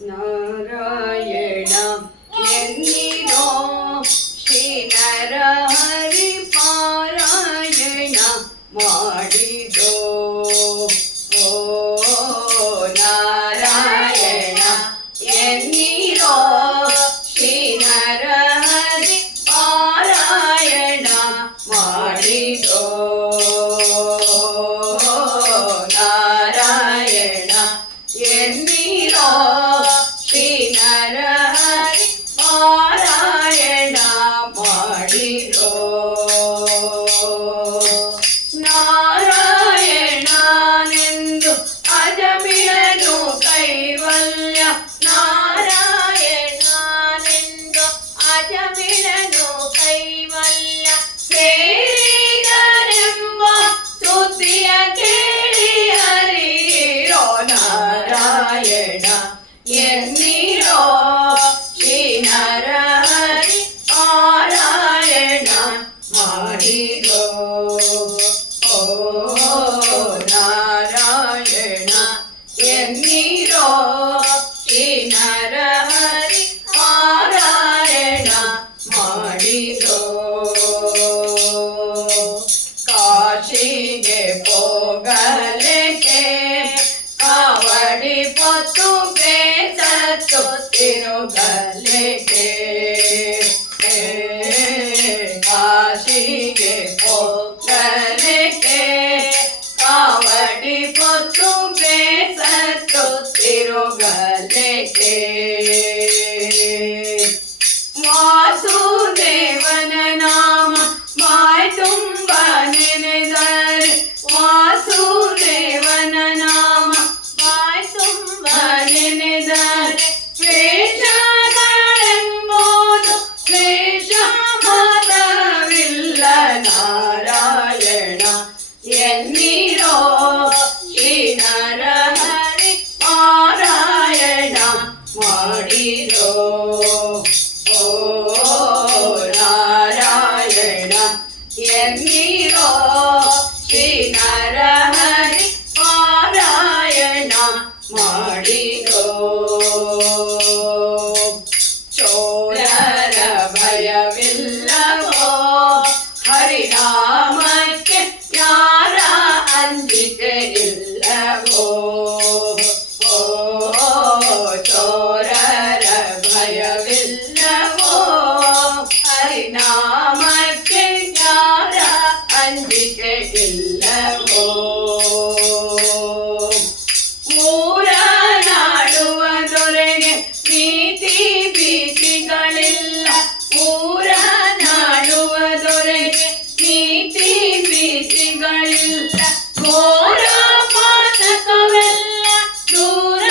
ನಾರಾಯಣ ಎನ್ನಿರೋ ಶ್ರೀ ನರಹರಿ ಪಾರಾಯಣ ಮಾಡಿದೋ ಓ ನಾರಾಯಣ ಎನ್ನಿರೋ ಶ್ರೀ ನರಹರಿ ಪಾರಾಯಣ ಮಾಡಿದೋ ನಾರಾಯಣ ಎನ್ನಿರೋ ಶ್ರೀ ನರಹರಿ ಪಾರಾಯಣ ಮಾಡಿರೋ ನಾರಾಯಣನೆಂದು ಅಜಮಿಳನು ಕೈವಲ್ಯ ನಾರಾಯಣನೆಂದು ಅಜಮಿಳನು ಕೈವಲ್ಯ ಸೇರಿದರೆಂಬ ಸುದ್ದಿಯ ಕೇಳಿ ಹರಿರೋ ನಾರಾಯಣ ಎನ್ನಿರೋ ಶ್ರೀ ನರಹರಿ ಪಾರಾಯಣ ಮಾಡಿರೋ ಓ ನಾರಾಯಣ ಎನ್ನಿರೋ ಶ್ರೀ ನರಹರಿ ಪಾರಾಯಣ ಮಾಡಿರೋ ಕಾಶಿಗೆ ಹೋಗಲಿಕ್ಕೆ ಕಾವಡಿ ಪೊತ್ತು ಬೇಸತ್ತು ತಿರುಗಲಿಕ್ಕೆ ಕಾಶಿಗೆ ಹೋಗಲಿಕ್ಕೆ ಕಾವಡಿ ಪೊತ್ತು ಬೇಸತ್ತು ತಿರುಗಲಿಕ್ಕೆ ವಾಸುದೇವನ ನಾಮ ಬಾಯ್ ತುಂಬ ನೆನೆದರೆ ವಾಸುದೇವನ ನಾಮ ಬಾಯ್ ತುಂಬ ನೆನೆದರೆ ಶ್ರೇಷ್ಠಗಳೆಂಬುದು ಶ್ರೇಷ್ಠ ಮಾತವಿಲ್ಲ ನಾರಾಯಣ ಎನ್ನಿರೋ ಶ್ರೀ ನರಹರಿ ಪಾರಾಯಣ ಮಾಡಿರೋ ಓ ನಾರಾಯಣ ಎನ್ನಿರೋ ಶ್ರೀ ನರಹರಿ ಪಾರಾಯಣ ಮಾಡಿರೋ ಚೋರರ ಭಯವಿಲ್ಲವೋ ಹರಿನಾಮಕ್ಕೆ ಯಾರ ಅಂಜಿಕೆ ಇಲ್ಲವೋ ಓ ಚೋರರ ಭಯವಿಲ್ಲವೋ ಹರಿನಾಮಕ್ಕೆ ಯಾರ ಅಂಜಿಕೆ ಇಲ್ಲವೋ ಊರ ನಾಡುವ ದೊರೆಗೆ ಪ್ರೀತಿ ಭೀತಿಗಳಿಲ್ಲ ಊರ ನಾಡುವ ದೊರೆಗೆ ಪ್ರೀತಿ ಭೀತಿಗಳಿಲ್ಲ ಘೋರ ಪಾತಕವೆಲ್ಲ ದೂರ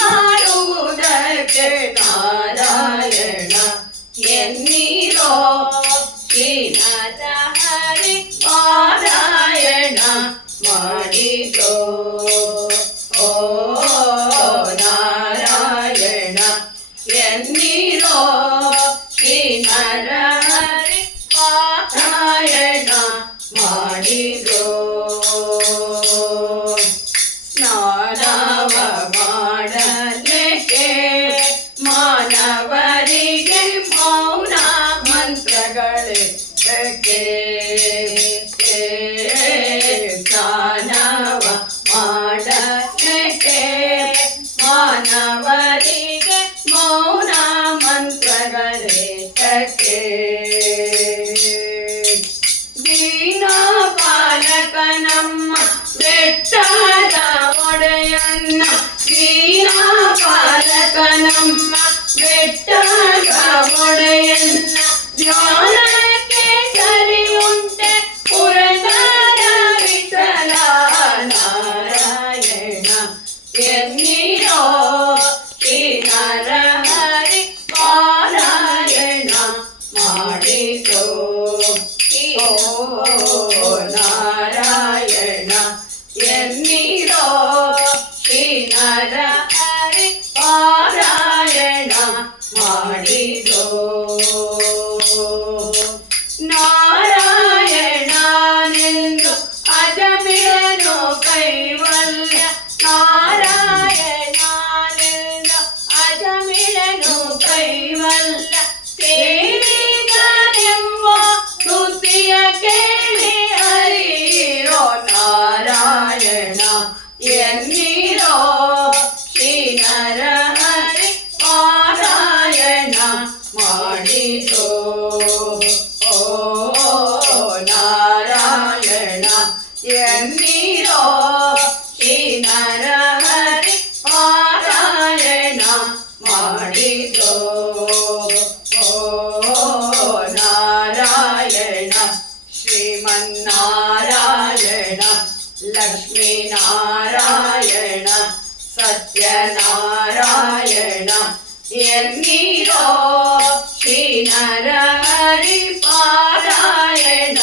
ಮಾಡುವುದಕ್ಕೆ ನಾರಾಯಣ ಎನ್ನಿರೋ ಶ್ರೀ ನರಹರಿ ಪಾರಾಯಣ ಮಾಡಿರೋ ಓ ನಾರಾಯಣ ಎನ್ನಿರೋ ಶ್ರೀ ನರಹರಿ ಪಾರಾಯಣ ಮಾಡಿರೋ ಸ್ನಾನವ ಮಾಡಲಿಕ್ಕೆ ಮಾನವರಿಗೆ ಮೌನ ಮಂತ್ರಗಳೇ ಸ್ನಾನವ ಮಾಡಲಿಕ್ಕೆ ಮಾನವರಿಗೆ ಮೌನ ಮಂತ್ರಗಳೇ ದೀನ ಪಾಲಕ ನಮ್ಮ ಬೆಟ್ಟದ ಒಡೆಯನ್ನ ದೀನ ಪಾಲಕ ನಮ್ಮ ಬೆಟ್ಟದ ಒಡೆಯನ್ನ ಧ್ಯಾನಕ್ಕೆ ಸರಿ ಉಂಟೆ ಪುರಂದರ ವಿಠಲ ನಾರಾಯಣ ಎನ್ನಿರೋ ಶ್ರೀ ನರಹರಿ ಪಾರಾಯಣ ಮಾಡಿರೋ ಓ ನಾರಾಯಣ ಎನ್ನಿರೋ ಶ್ರೀ ನರಹರಿ ಪಾರಾಯಣ ಮಾಡಿರೋ ನಾರಾಯಣನೆಂದು ಅಜಮಿಳನು ಕೈವಲ್ಯ ನಾರಾಯಣನೆಂದು ಎನ್ನೀರೋ ಶ್ರೀ ನರಹರಿ ಪಾರಾಯಣ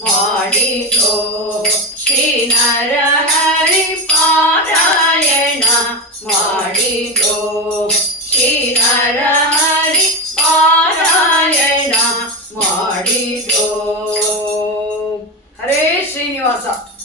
ಮಾಡಿರೋ ಶ್ರೀ ನರಹರಿ ಪಾರಾಯಣ ಮಾಡಿರೋ ಶ್ರೀ ನರಹರಿ ಪಾರಾಯಣ ಮಾಡಿರೋ. ಹರೇ ಶ್ರೀನಿವಾಸ.